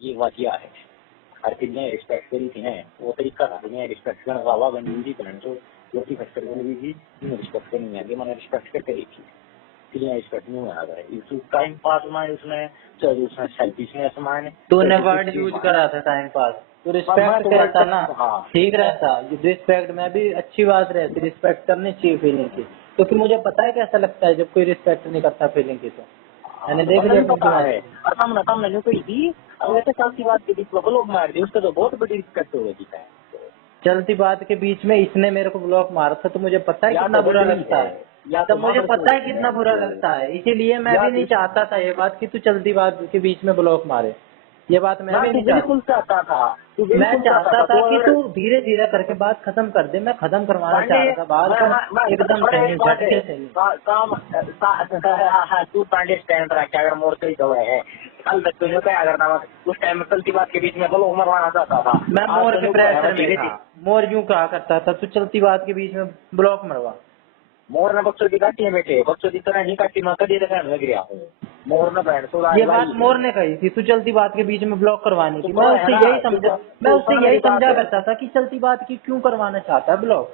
ये वाकया है। हर कितने रिस्पेक्ट करी थी हैं वो तरीका था तुम्हें रिस्पेक्ट करने का वावा बनी जी करने तो जो की फैक्टर बनी जी रिस्पेक्ट नहीं है मैंने रिस्पेक्ट करके देखी इसलिए रिस्पेक्ट नहीं आ रहा है इस टाइम पास में उसने चल उसने सेल्फिश में समान तूने वर्ड यूज करा था टाइम पास, तू रिस्पेक्ट करता ना ठीक रहता, रिस्पेक्ट में भी अच्छी बात रहती, रिस्पेक्ट करनी चाहिए फीलिंग की, क्योंकि मुझे पता है कैसा लगता है जब कोई रिस्पेक्ट नहीं करता फीलिंग की, तो मैंने देख लिया पता है सामने जो कोई थी अब ऐसे चलती बात के बीच में ब्लॉक मार दी उसका तो बहुत बड़ी रिस्पेक्ट हो गई है। चलती बात के बीच में इसने मेरे को ब्लॉक मारा था तो मुझे पता है कितना बुरा लगता है, या तो मुझे पता है कितना बुरा लगता है, इसीलिए मैं भी नहीं चाहता था ये बात कि तू चलती बात के बीच में ब्लॉक मारे, ये बात मैं भी नहीं चाहता था। मैं चाहता था कि तू धीरे धीरे करके बात खत्म कर दे, मैं खत्म करवाना चाहता था बात एकदम सही झटके से तू पांडे स्टैंड रखा अगर मोर से ही है कल तक तुझे क्या करना उस टाइम में चलती बात के बीच में बोलो मरवाना चाहता था। मैं मोर के प्रेशर में था, मोर यूं कहा करता था तू चलती बात के बीच में ब्लॉक मरवा। मोर ने बच्चों की काटी है बेटे बच्चों की तरह नहीं काटी मैं कभी कहने लग गया हूँ मोर ने बहन ये बात मोर ने कही थी, तू चलती बात के बीच में ब्लॉक करवानी थी, मैं उससे यही समझा करता था कि चलती बात की क्यों करवाना चाहता है ब्लॉक,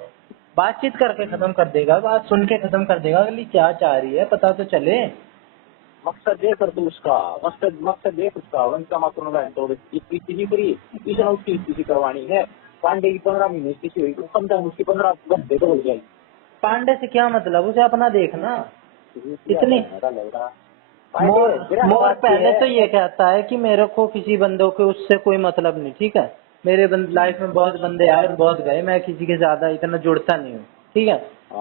बातचीत करके खत्म कर देगा, बात सुन के खत्म कर देगा, अगली क्या चाह रही है पता तो चले। मकसद देख कर तू उसका मकसद देख उसका उनका मात्र तो स्थिति करी इसने उसकी स्थिति करवानी है। पांडे की 15 महीने स्थिति हुई तो कम से कम उसकी 15 घंटे तो हो जाएगी। पांडे से क्या मतलब, उसे अपना देखना इतनी मोर पहले तो ये कहता है कि मेरे को किसी बंदों के उससे कोई मतलब नहीं, ठीक है, मेरे लाइफ में बहुत बंदे आए और बहुत गए, मैं किसी के ज्यादा इतना जुड़ता नहीं हूँ, ठीक है।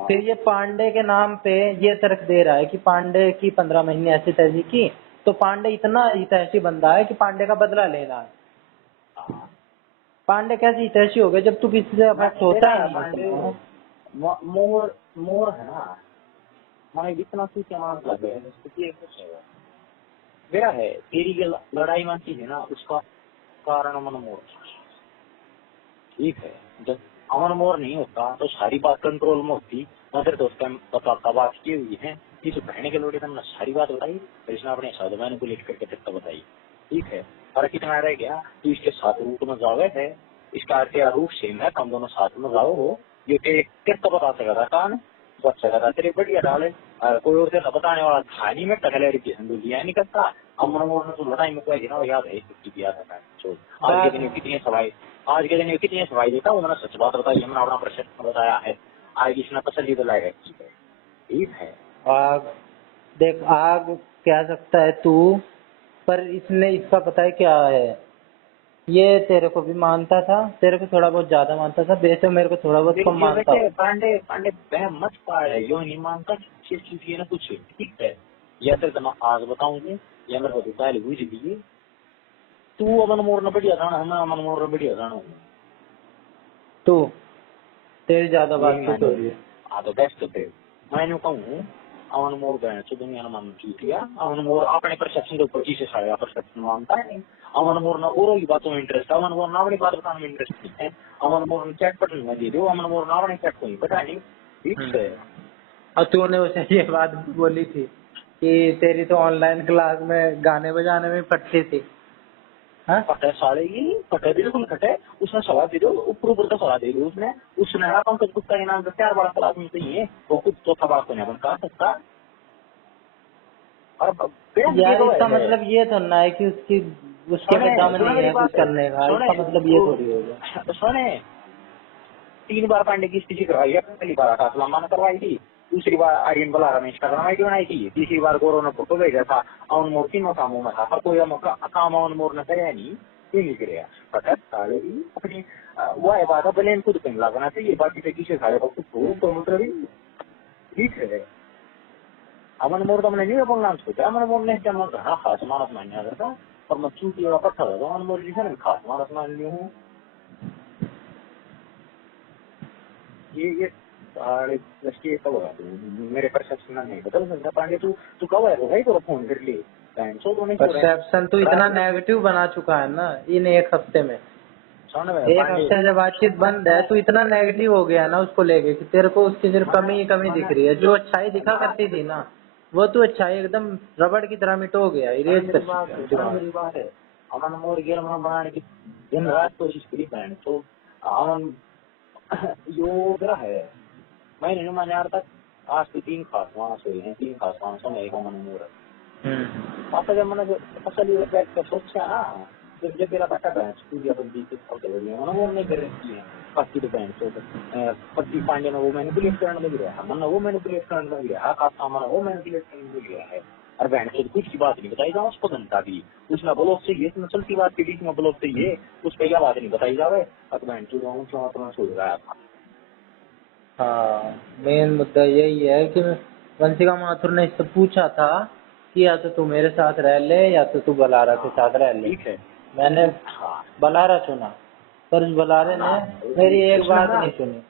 फिर ये पांडे के नाम पे ये तर्क दे रहा है कि पांडे की 15 महीने ऐसी तैसी की, तो पांडे इतना हितैषी बंदा है कि पांडे का बदला ले रहा है। पांडे कैसे हितैषी हो गए जब तू किसी से अफेक्ट होता ही नहीं। मोर है ना मैं इतना सोचा मान लगे मेरा है तेरी लड़ाई मानती है ना उसका कारण अमन मोर ठीक है। जब अमन मोर नहीं होता तो सारी बात कंट्रोल में होती मगर तो उस टाइम पता बात की हुई है इस बहने के लोटे तुमने सारी बात बताई और इसने अपने शब्द मैनिपुलेट करके तक बताई ठीक है। और कितना रह गया तो इसके साथ रूट में जावे है इसका तेरा रूट सेम है हम दोनों साथ में जाओ हो ये कितना बता सका था कौन बच सका था तेरे बढ़िया डाले कोई और से बताने वाला खानी में टकले दुनिया नहीं करता अमन मोर ने तो लड़ाई में कोई याद है किया था आज के दिन कितनी सफाई देता उन्होंने सच बात बताई हमने अपना प्रश्न बताया है आज इसने तसल्ली तो लाएगा ठीक है। आग देख आग कह सकता है तू, पर इसने इसका पता है क्या है, ये तेरे को भी मानता था, तेरे को थोड़ा बहुत ज्यादा मानता था, बेशक मेरे को थोड़ा बहुत कम मानता। पांडे मत पाड़ यो नहीं मानता चीज ना कुछ ठीक है या फिर तुम आज बताऊंगे या मेरे को पहले बुझ लीजिए तू अमन मोर ने बढ़िया था हमें अमन मोर ने बढ़िया था तू तेरी ज्यादा बात तो हाँ तो बेस्ट थे मैं कहूँ अमन मोर गए तो दुनिया ने मान किया अमन मोर अपने परसेप्शन के ऊपर चीजें सारे परसेप्शन मानता है अमन मोर ना और की बातों में इंटरेस्ट है अमन मोर ना अपनी बात बताने में इंटरेस्ट नहीं है अमन मोर ने चैट बटन में दे दो अमन मोर ना अपने चैट को ही बता नहीं ठीक है। और तूने उसे ये बात बोली थी कि तेरी तो ऑनलाइन क्लास में गाने बजाने में फटती थी। फटे साले की फटे बिल्कुल फटे उसने सवाल दे दो ऊपर का सवाल दे दो उसने पंकज गुप्ता के नाम से 4 बड़ा क्लास में चाहिए वो कुछ चौथा बात को नहीं बन सकता। यार इसका मतलब ये तो ना है कि उसके दम नहीं है कुछ करने का, इसका मतलब ये थोड़ी होगा। सुने 3 बार पांडे की स्थिति करवाई है पहली बार आकाश लामा ने करवाई थी दूसरी बार आर्यन बला रमेश का आईडी बनाई थी तीसरी बार गौरव ने फोटो भेजा था अमन मोर तीनों कामों में था पर कोई काम अमन मोर ने कराया नहीं ये नहीं कराया पता साले अपनी वो है बात ब्लेम खुद पे लगाना चाहिए बाकी से किसी साले को कुछ तो मतलब ठीक है। अमन मोर तो हमने नहीं अपन नाम सोचा अमन मोर ने क्या हाँ खास मानस मान जाता था और मैं चूंकि पत्थर था अमन मोर जी से खास मानस मान ली हूँ ये मेरे परसेप्शन नहीं बदल सकता पांडे तू कब है भाई तो फोन कर ली परसेप्शन तो इतना नेगेटिव बना चुका है ना इन एक हफ्ते में, एक हफ्ते जब बातचीत बंद है तो इतना नेगेटिव हो गया ना उसको लेके कि तेरे को उसकी सिर्फ कमी ही कमी दिख रही है, जो अच्छाई दिखा करती थी ना वो तो अच्छाई एकदम रबड़ की तरह मिटो गया इरेज कर चुका है। अमन मोर गेल में बनाने की दिन रात कोशिश करी बहन तो अमन यो ग्रह है मैंने नहीं माना यार तक आज तो 3 खास मानस हुए हैं 3 खास मानसों में एक अमन मोर आता जब मैंने असल ये बैठ कर सोचा ना जब मेरा बेटा बहन स्टूडियो पर दी सब चल रही है वो नहीं कर रही है पक्की तो बहन तो पक्की पांडे में वो मैनिपुलेट करने लग रहा है मन वो मैनिपुलेट करने लग रहा है का सामान वो मैनिपुलेट करने लग रहा है और बहन से कुछ की बात नहीं बताई जाओ उसको घंटा भी उसमें ब्लॉक चाहिए इसमें चलती बात के बीच में ब्लॉक चाहिए उस पर क्या बात नहीं बताई जावे अब बहन चो जाऊँ क्यों अपना सोच रहा था। हाँ, मेन मुद्दा यही है कि वंशिका माथुर ने इससे पूछा था कि या तो तू मेरे साथ रह ले या तो तू बलारा के साथ रह ले। ठीक है मैंने बलारा चुना पर उस बलारे ने मेरी एक बात नहीं सुनी।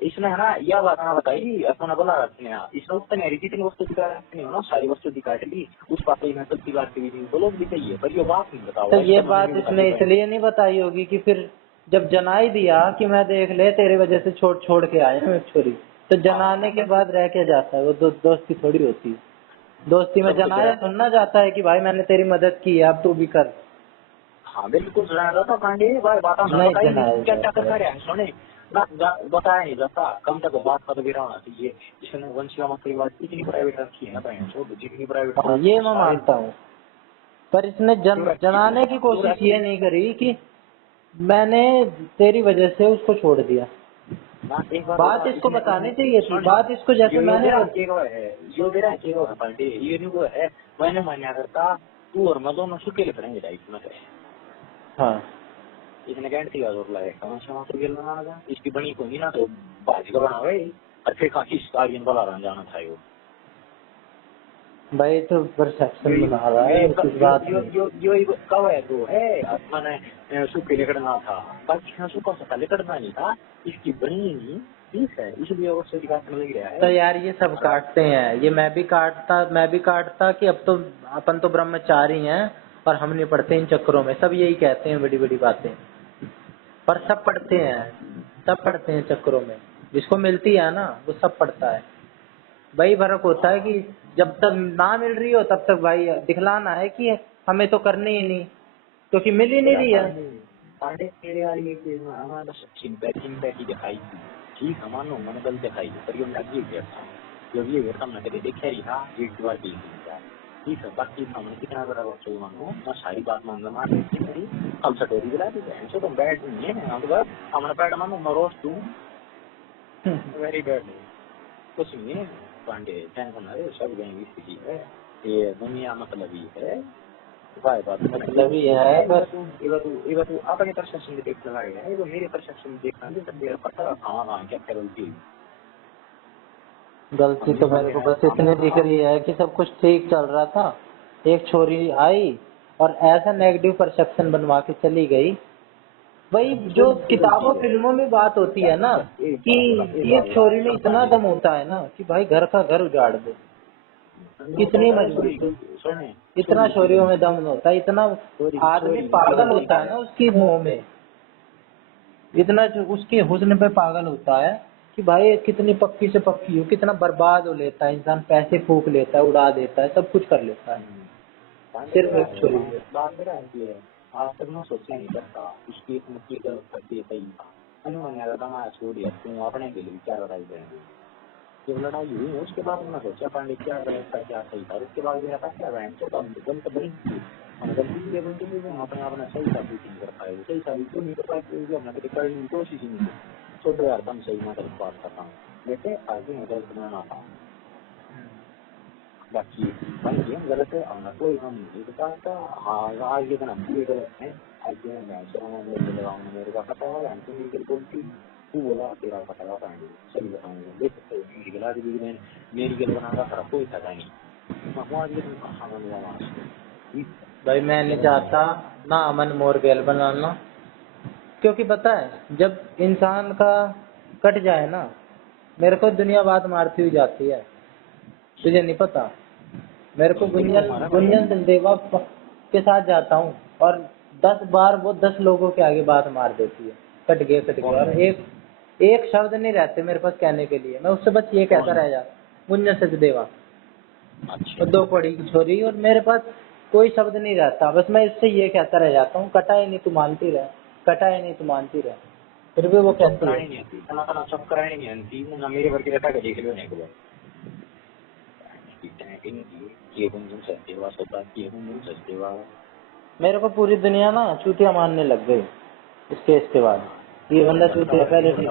इसने है ना यह बात ना बताई अपना बोला रखने इसने उसने मेरी जितनी वस्तु दिखा रखनी है ना सारी वस्तु दिखा ली उस बात में सबकी बात की भी तो लोग भी चाहिए पर ये बात नहीं बताओ। तो ये बात इसने इसलिए नहीं बताई होगी कि फिर जब जनाई दिया कि मैं देख ले तेरे वजह से छोड़ के आए हैं छोरी तो जनाने के बाद रह के जाता है वो दोस्ती थोड़ी होती है। दोस्ती में जनाया सुनना जाता है कि भाई मैंने तेरी मदद की है अब तू भी कर। हाँ बिल्कुल सुना था पांडे भाई बात क्या क्या कर रहे हैं सुने ना बताया नहीं जाता कम तक बात कर भी रहना चाहिए इसने वंशिका माथुर की बात इतनी प्राइवेट रखी है ना बहन छोड़ जितनी प्राइवेट ये मैं मानता हूँ पर इसने जनाने की कोशिश ये नहीं करी कि मैंने तेरी वजह से उसको छोड़ दिया। बात इसको बतानी चाहिए थी बात इसको जैसे मैंने जो मेरा पांडे ये नहीं वो है मैंने मान्या करता तू और मैं दोनों सुकेले करेंगे लाइफ में। हाँ इसने कहते जोर लगाएगा इसकी बनी को नहीं ना तो बाजी का बना गई और फिर काफी आर्यन वाला रन जाना था वो भाई तो परसेप्शन बना रहा है इस बात यो कब है तो है मैंने सुखे लेकड़ना था बाकी हाँ सुखा सका लेकड़ना नहीं था इसकी बनी नहीं ठीक है इसलिए वो से दिखाने लग गया है। तो यार ये सब काटते हैं ये मैं भी काटता कि अब तो अपन तो ब्रह्मचारी हैं और हम नहीं पढ़ते इन चक्करों में सब यही कहते हैं बड़ी बड़ी बातें पर सब पढ़ते हैं चक्करों में जिसको मिलती है ना वो सब पढ़ता है। वही फर्क होता है कि जब तक ना मिल रही हो तब तक भाई दिखलाना है कि हमें तो करनी ही नहीं क्योंकि मिल ही नहीं रही है। पांडे तेरे वाली चीज में हमारा सिंपैथी दिखाई थी ठीक हमारा मन बल दिखाई पर ये लगी गया जब ये वेतन न करे देखा रही था एक बार भी ठीक है बाकी हमने कितना बड़ा वक्त मानो मैं सारी बात मान मान रही हम सटोरी दिला दी बहन से तो बैड नहीं है हम तो हमारा बैड मानो मरोस तू वेरी बैड कुछ नहीं है पांडे टेंशन है सब गई स्थिति है ये दुनिया मतलब ही है भाई बात मतलब ही है बस ये तू अपने परसेप्शन में देख लगा है वो मेरे परसेप्शन में देखना है तब मेरा पता हाँ क्या करूँगी गलती तो मेरे को बस इतनी दिख रही है कि सब कुछ ठीक चल रहा था एक छोरी आई और ऐसा नेगेटिव परसेप्शन बनवा के चली गई। वही जो किताबों फिल्मों में बात होती है ना कि एक छोरी में इतना दम होता है ना कि भाई घर का घर उजाड़ दे कितनी मजबूरी इतना छोरियों में दम होता है इतना आदमी पागल होता है ना उसकी मोह में इतना उसके हुस्न पे पागल होता है कि भाई कितनी पक्की से पक्की हो कितना बर्बाद हो लेता है इंसान पैसे फूक लेता है उड़ा देता है सब कुछ कर लेता है सिर्फ एक छोरी बात है आज तक मैं सोचा नहीं करता उसकी एक मुक्ति करती सही मैंने लगा मैं छोड़ दिया तुम अपने के लिए क्या लड़ाई करेंगे जब लड़ाई हुई उसके बाद मैं सोचा पांडे क्या करें क्या सही था उसके बाद मेरा पैसा बैंक तो गलत बनी हम गलती के बनते हुए हम अपना सही साबित नहीं कर पाए सही साबित नहीं कर पाए हमने कभी करने की कोशिश ही नहीं की छोटे यार तुम सही मतलब बात करता हूँ वैसे आगे मदद बनाना था बाकी बन गया गलत है और कोई हम नहीं बताता हाँ आगे का नाम भी गलत है आगे मैं लगाऊंगा मेरे का पता है हमको बिल्कुल तू बोला तेरा पता लगा पाएंगे सही बताऊंगा देख सकते हो मेरी गला दी मेरी गल बनाना था कोई पता नहीं मैं आज तुम कहाँ बन भाई मैं नहीं चाहता ना अमन मोर गैल बनाना क्योंकि पता है जब इंसान का कट जाए ना मेरे को दुनिया बात मारती हुई जाती है तुझे नहीं पता मेरे को गुंजन दलदेवा के साथ जाता हूँ और 10 बार वो 10 लोगों के आगे बात मार देती है कट गया और एक शब्द नहीं रहते मेरे पास कहने के लिए मैं उससे बस ये कहता रह जाता गुंजन सचदेवा और 2 पढ़ी छोरी और मेरे पास कोई शब्द नहीं रहता, बस मैं इससे ये कहता रह जाता हूँ, कटा ही नहीं तू मानती रह, कटा ही नहीं तू मानती रह, फिर भी वो कहती है। करानी नहीं आती, इतना सब करानी नहीं आती ना, मेरे भर के रखा के देख लो नहीं को ये गुंजन सचदेवा सोता ये गुंजन सचदेवा। मेरे को पूरी दुनिया ना चूतिया मानने लग गई इस केस के बाद। ये बंदा चूतिया पहले ठीक।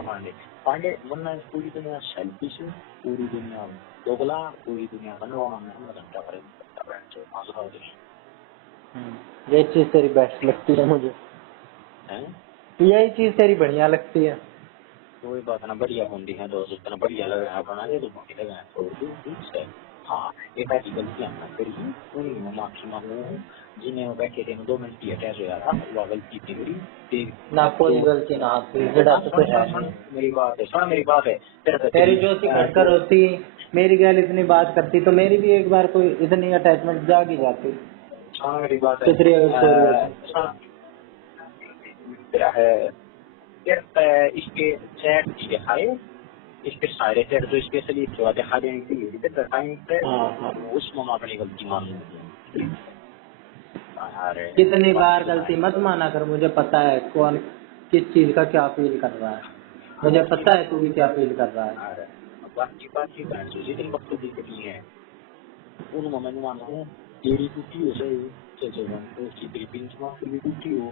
पांडे वरना पूरी दुनिया सेल्फिश, पूरी दुनिया दोगला, पूरी दुनिया बनवाना में घंटा पर ये चीज तेरी बेस्ट लगती है मुझे, यही चीज तेरी बढ़िया लगती है। कोई बात ना, बढ़िया होती है दोस्त, इतना बढ़िया लग रहा है बना दे तो बाकी लगा छोड़ दो ठीक है। हाँ एक ऐसी गलतियां ना करी, कोई माफी मांगू जिन्हें बैठे थे 2 मिनट की अटैच हो जाता वो गलती थी मेरी ना, कोई गलती ना थी, मेरी बात है, सुन मेरी बात है, तेरी जो सी खटकर होती, मेरी गैल इतनी बात करती तो मेरी भी एक बार कोई इतनी अटैचमेंट जाग ही जाती। हाँ मेरी बात है इसके चैट दिखाए, इसके सारे चैट जो इसके सलीब के बाद खा देने के टाइम पे उसमें हम अपनी गलती मान लेते हैं। कितनी बार गलती मत माना कर, मुझे पता है कौन किस चीज का क्या फील कर रहा है, मुझे पता है तू भी क्या फील कर रहा है। बाकी जितनी वक्त दिखती है उन मोमेंट मानो तेरी टूटी हो जाए तेरी पिंच माफी भी टूटी हो,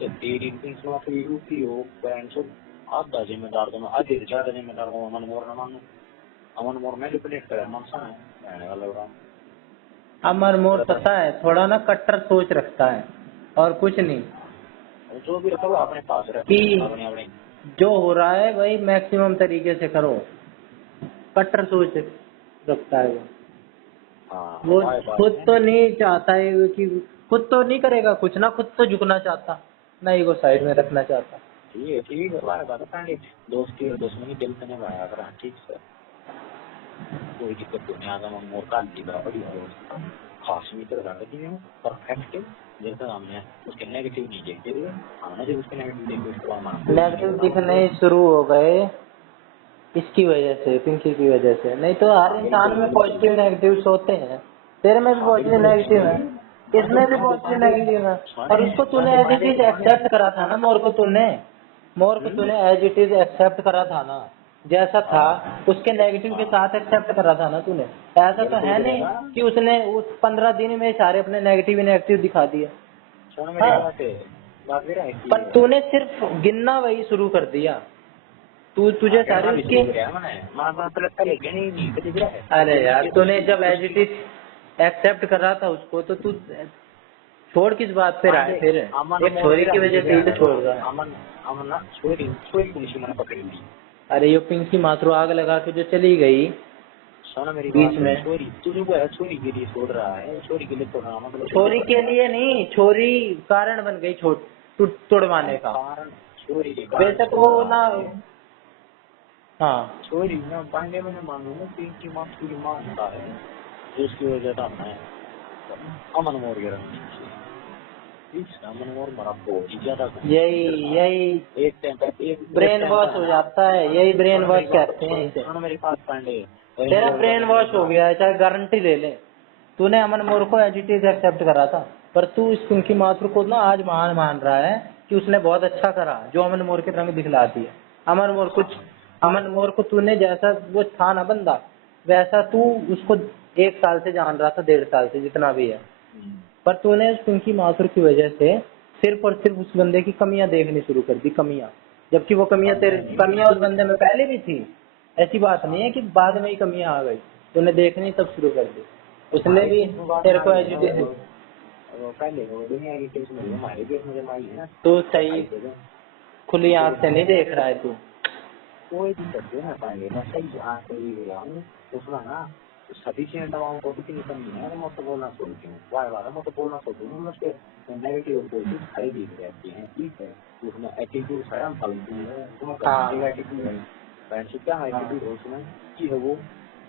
तेरी पिंच माफी टूटी हो पेरेंट्स आधा जिम्मेदार दोनों आधे ज्यादा जिम्मेदार हो अमन मोर न मानो, अमन मोर मैनिपुलेट करे मनसा है कहने वाला बड़ा। अमर मोर पता है थोड़ा ना कट्टर सोच रखता है और कुछ नहीं, जो भी रखो अपने पास कि अपने जो हो रहा है वही मैक्सिमम तरीके से करो, कट्टर सोच रखता है वो खुद तो नहीं चाहता है कि खुद तो नहीं करेगा कुछ ना, खुद तो झुकना चाहता ना, ईगो साइड में रखना चाहता। ठीक है बात दोस्ती और दुश्मनी दिल से निभाया करा ठीक है, कोई दिक्कत नहीं आता मोर का बढ़िया दोस्त खास मित्र रखती है परफेक्ट, जैसा हमने उसके नेगेटिव नहीं देखते थे हमने जब उसके नेगेटिव देखे उसको हमारा नेगेटिव दिखने शुरू हो गए इसकी वजह से, पिंकी की वजह से, नहीं तो हर इंसान में पॉजिटिव नेगेटिव होते हैं, तेरे में भी पॉजिटिव नेगेटिव है, इसमें भी पॉजिटिव नेगेटिव है, और उसको तूने एज इट इज एक्सेप्ट करा था ना, मोर को तूने एज इट इज एक्सेप्ट करा था ना, जैसा था उसके नेगेटिव के साथ एक्सेप्ट करा था ना तूने, ऐसा तो है नहीं कि उसने उस 15 दिन में सारे अपने नेगेटिव दिखा दिए। पर तूने सिर्फ गिनना वही शुरू कर दिया, तुझे सारे उसके अरे यार तूने जब एज इट इज एक्सेप्ट कर रहा था उसको तो तू छोड़ किस बात पे रहा है, फिर एक छोरी की वजह से ही तो छोड़ रहा है। अरे ये पिंकी माथुर आग लगा के जो चली गई बीच में, छोरी के लिए छोड़ रहा है, छोरी के लिए मतलब छोरी के लिए नहीं, छोरी कारण बन गई तोड़वाने का, वैसे तो ना हाँ छोरी ना पांडे में मानू पिंकी माथुर मानता है जिसकी वजह था मैं अमन मोर गिरा अमन मोर मरा बहुत ही ज्यादा यही एक ब्रेन वॉश हो जाता है, यही ब्रेन वॉश कहते हैं इसे। मेरे पास पांडे तेरा ब्रेन वॉश हो गया है, चाहे गारंटी ले ले, तूने अमन मोर को एज इट इज एक्सेप्ट करा था, पर तू इस पिंकी माथुर को ना आज महान मान रहा है कि उसने बहुत अच्छा करा जो अमन मोर के रंग दिखलाती है। अमन मोर को तूने जैसा वो था ना बंदा, वैसा तू उसको 1 साल से जान रहा था, 1.5 साल से, जितना भी है, पर तूने उस पिंकी माथुर की वजह से सिर्फ और सिर्फ उस बंदे की कमियां देखनी शुरू कर दी, कमियां, जबकि वो कमियां उस बंदे में पहले भी थी, ऐसी बात नहीं है कि बाद में ही कमियां आ गई, तूने देखनी सब शुरू कर दी, उसने भी तेरे को एजुकेशन तू सही खुली आंख से नहीं देख रहा है तू, कोई दिक्कत है ना पाएंगे मैं सही आंख से ही बोला हूँ उसमें ना सफिशिएंट दवाओं को भी नहीं समझी है, मैं तो बोलना सोचती हूँ मैं तो बोलना सोचती हूँ उसके नेगेटिव पॉजिटिव सारी दिख रहती हैं ठीक है, उसमें एटीट्यूड सारा फालतू है, तुम्हें एटीट्यूड है फ्रेंडशिप क्या एटीट्यूड है उसमें की है वो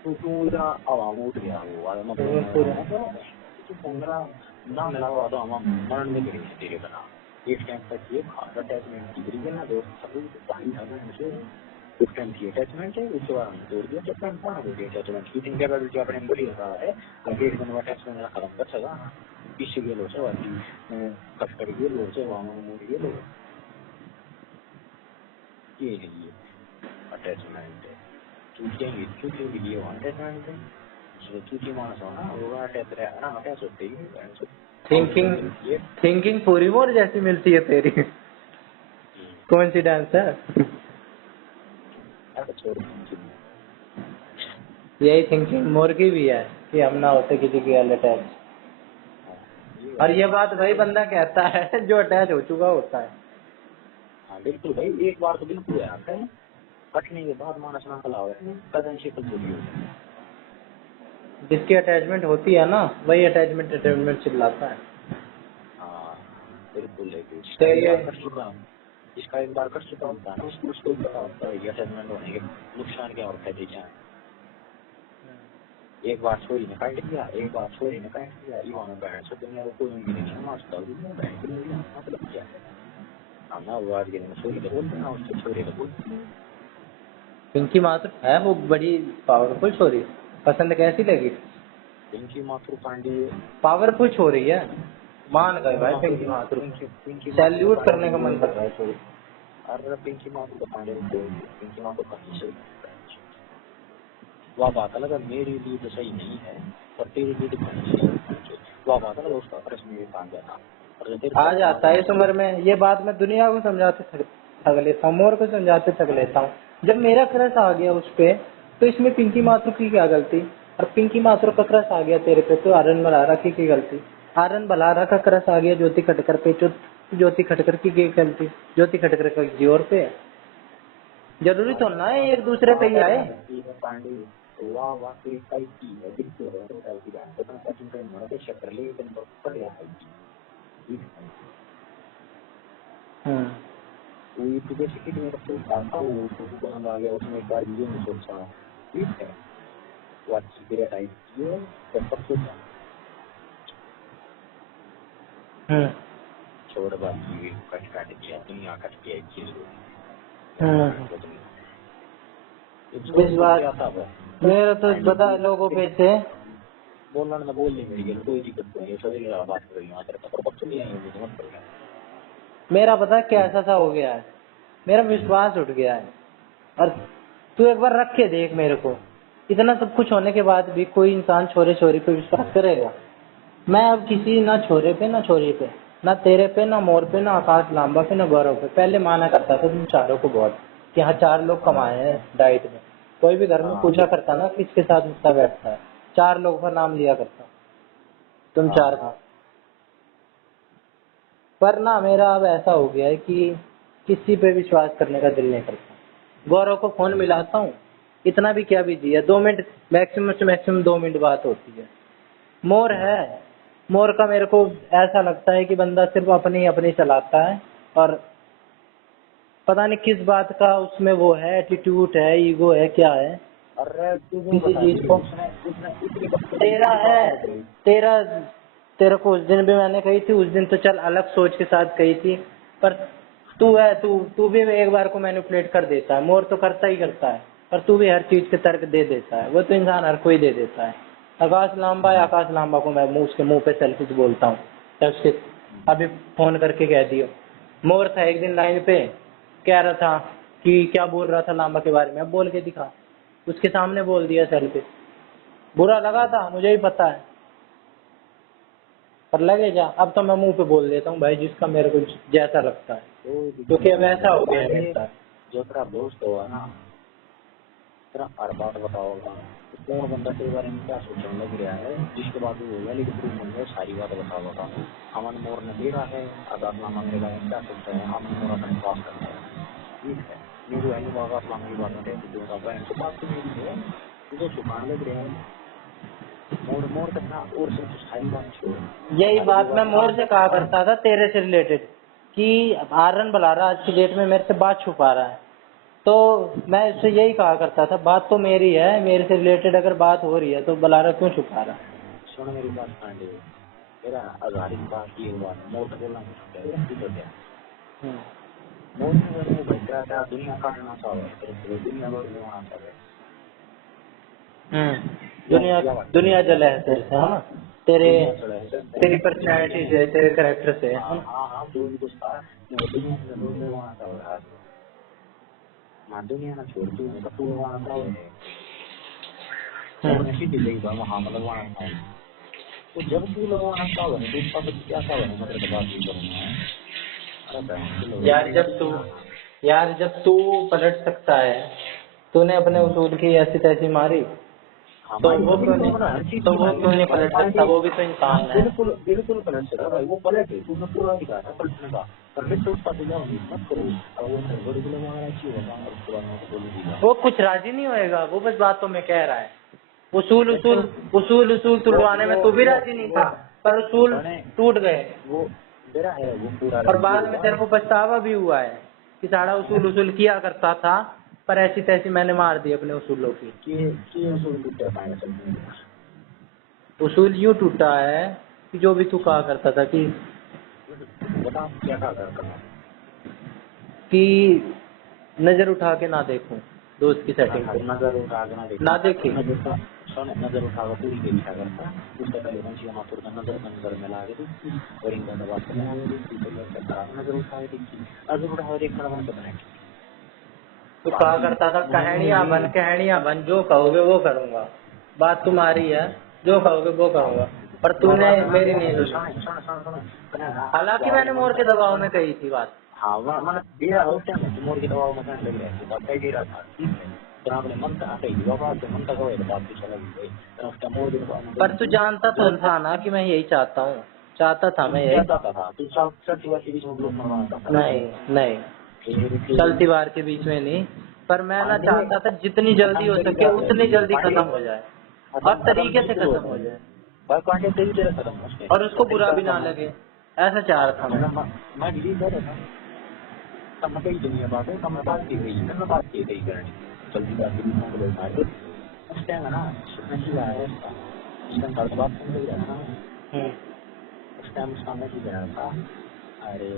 तो क्यों इतना आवाम उठ गया वो वाला मतलब ना मिला हुआ तो हम मरण में गिरी तेरे बना एक टाइम तक ये खास अटैचमेंट गिरी है ना दोस्त सभी मुझे उस टाइम की अटैचमेंट है, उसके बाद हमने तोड़ दिया तो टाइम कौन हो गया अटैचमेंट की थिंक कैपेबिलिटी अपने बड़ी रहा है, एक दिन अटैचमेंट खत्म कर सका पिस गेलो से वाली कट कर गेलो से वहां मोर गेलो ये नहीं अटैचमेंट चूचेंगे चूचे वीडियो अटैचमेंट सो चूची मानस ना वो अटैच रहा ना अटैच होते ही थिंकिंग पूरी मोर जैसी मिलती है तेरी। कोइंसिडेंस है। यही थिंकिंग मोर की भी है कि हम ना होते किसी के अटैच। और ये बात भाई बंदा कहता है जो अटैच हो चुका होता है। हाँ बिल्कुल भाई, एक बार तो बिल्कुल आता है, कटने के बाद मानस ना खला है कदम से पूरी होता है। जिसकी अटैचमेंट होती है ना वही अटैचमेंट चिल्लाता है। हाँ बिल्कुल है। जिसका एक बार कर चुका होता है ना उसको पता होता है अटैचमेंट होने के नुकसान क्या होता है। क्या एक बार छोरी ने काट दिया, एक बार छोरी ने काट दिया, इवान बैंड से दुनिया को कोई नहीं समझता मतलब क्या है। हम ना वो आज के दिन छोरी को बोलते हैं उससे छोरी को बोलते हैं। पिंकी माथुर है वो बड़ी पावरफुल छोरी। पसंद कैसी लगी? पिंकी माथुर पांडे पावरफुल छोरी है, मान गए भाई पिंकी माथुर। सैल्यूट करने का मन कर रहा है छोरी। अरे पिंकी माथुर पांडे पिंकी माथुर काफी सही वह बात अलग, मेरी लिए तो सही नहीं है पर तेरी लिए तो सही है। वह बात अलग, उसका प्रश्न भी काम जाता आ जाता है इस उम्र में। ये बात मैं दुनिया को समझाते थक लेता हूँ, मोर को समझाते थक लेता हूँ। जब मेरा क्रश आ गया उस पे तो इसमें पिंकी माथुर की क्या गलती? और पिंकी माथुर का क्रश आ गया तेरे पे तो आर्यन बलारा की गलती? आर्यन बलारा का क्रश आ गया ज्योति खटकर पे तो ज्योति खटकर की गलती? ज्योति खटकर का किसी और पे? जरूरी तो ना है एक दूसरे पे ही आए। पसंद आ गया उसमें एक बार ये नहीं सोचा ठीक है वो अच्छी तेरा टाइप की है सब सोचा छोड़ बाकी कट काट दिया दुनिया कट के चीज मेरा तो बता लोगों पे से बोलना ना बोल नहीं मेरी कोई दिक्कत नहीं है सभी बात कर रही हूँ पर बच्चों नहीं आएंगे मुझे मत कर। मेरा पता कैसा सा हो गया है, मेरा विश्वास उठ गया है। और तू एक बार रख के देख मेरे को, इतना सब कुछ होने के बाद भी कोई इंसान छोरे छोरी पे विश्वास करेगा? मैं अब किसी ना छोरे पे ना छोरी पे, ना तेरे पे ना मोर पे ना आकाश लांबा पे ना गौरव पे, पहले माना करता था तुम चारों को बहुत कि हाँ 4 लोग कमाए हैं डाइट में। कोई भी घर में पूछा करता ना किसके साथ उठता बैठता है, 4 लोग का नाम लिया करता, तुम 4 था। पर ना मेरा अब ऐसा हो गया है कि किसी पे विश्वास करने का दिल नहीं करता। गौरव को फोन मिलाता हूँ, इतना भी क्या बिजी है, 2 मिनट मैक्सिमम से मैक्सिमम 2 मिनट बात होती है। मोर है, मोर का मेरे को ऐसा लगता है कि बंदा सिर्फ अपनी चलाता है और पता नहीं किस बात का उसमें वो है, एटीट्यूड है, ईगो है, क्या है किसी चीज को। तेरा है, तेरा को उस दिन भी मैंने कही थी, उस दिन तो चल अलग सोच के साथ कही थी, पर तू है, तू भी एक बार को मैनिपुलेट कर देता है। मोर तो करता ही करता है, पर तू भी हर चीज के तर्क दे देता है। वो तो इंसान हर कोई दे देता है। आकाश लांबा को मैं उसके मुंह पे सेल्फिश बोलता हूँ, उसके अभी फोन करके कह दियो। मोर था एक दिन लाइन पे, कह रहा था कि क्या बोल रहा था लांबा के बारे में, अब बोल के दिखा। उसके सामने बोल दिया सेल्फिश। बुरा लगा था, मुझे ही पता है, पर लगे जा। अब तो मैं मुंह पे बोल देता हूँ भाई, जिसका मेरे को जैसा लगता है, क्योंकि अब ऐसा हो गया। जो तेरा दोस्त होगा ना तेरा हर बात बताओगा कौन बंदा तेरे बारे में क्या सोचने लग रहा है, जिसके बाद वो होगा लेकिन तू मन में सारी बात बताओगा। अमन मोर ने देखा है आकाश लामा मेरे बारे में क्या सोचता है, अमन मोर अपने पास करता है ठीक है। मेरे वैल्यू आकाश लामा की बात में तो बात तो मेरी है, तुझे छुपाने लग रहा है। मोर करना और सिर्फ सारी बात छोड़। यही बात मैं मोर से कहा करता था तेरे से रिलेटेड कि आर्यन बलारा आज की डेट में मेरे से बात छुपा रहा है, तो मैं उससे यही कहा करता था बात तो मेरी है, मेरे से रिलेटेड अगर बात हो रही है तो बलारा क्यों छुपा रहा है। सुन मेरी बात पांडे, तेरा आजादी की बात की बात मोर तो बोलना मोर ने बैठा दुनिया काटना चाहे दुनिया भर में आना चाहे दुनिया जले है तेरे से, हाँ तेरे तेरी पर्सनैलिटी से, तेरे करेक्टर से। हाँ जो भी कुछ था दुनिया से लोग वहाँ था और हाँ दुनिया ना छोड़ तू मतलब तू वहाँ था और ऐसी दिल्ली का वहाँ मतलब वहाँ था तो जब तू लगवाना था तो उसका तो क्या था मतलब के बाद भी करूँगा यार जब तू पलट सकता है, तूने अपने उसूल की ऐसी तैसी मारी, तो वो क्यों नहीं पलट सकता? वो भी तो इंसान है। बिल्कुल पलट सकता भाई, वो पलटे तूने पूरा अधिकार है पलटने का, पर फिर तो उसका सुझाव मत करो। और वो गड़बड़ को लगवाना चाहिए होगा और उसके बाद मैं बोलूँगी वो कुछ राजी नहीं होएगा, वो बस बातों में कह रहा है। उसूल तुड़वाने में तू भी राजी नहीं था, पर उसूल टूट गए। वो मेरा है वो पूरा, और बाद में तेरे को पछतावा भी हुआ है कि सारा उसूल किया करता था, पर ऐसी तैसी मैंने मार दी अपने उसूलों की। उसूल यूँ टूटा है कि जो भी तू कहा करता था कि बता क्या कहा करता था कि नजर उठा के ना देखूं दोस्त की सेटिंग पे, नजर उठा के ना देखी नजर उठा कर पूरी देखा करता उससे पहले वंशी माथुर का नजर में ला के और इनका दबा नजर उठा के देखी, नजर उठा के देखना मन करना है। तो कहा करता था कहानियां बन, जो कहोगे वो करूंगा, बात तुम्हारी है, जो कहोगे वो करूंगा, पर तूने मेरी नहीं सुनी। हालांकि मैंने मोर के दबाव में कही थी बात। हाँ मैंने दिया उस टाइम में मोर के दबाव में लग रहा है तब कह रहा था ठीक है, तो आपने मन का कही बात मन का कहे बात भी चला गई तो उसका मोर के दबाव में। पर तू जानता तो था ना कि मैं यही चाहता था मैं यही चाहता था तू चलती बात के बीच में ब्लॉक मरवाना था। नहीं चलती बार के बीच में नहीं, पर मैं ना चाहता था जितनी जल्दी हो सके उतनी जल्दी खत्म हो जाए और तरीके से खत्म हो जाए और उसको बुरा भी ना लगे, ऐसा चाह रहा था मैं भी कर रहा था। तब मैं कई दुनिया बात है, तब मैं बात की गई मैं बात की गई करनी जल्दी बात की बीच में लोग मारे उस टाइम है ना नहीं आ रहा है उसका उस टाइम गलत बात सुन रही है ना उस टाइम उसका मैं ही रहा था। अरे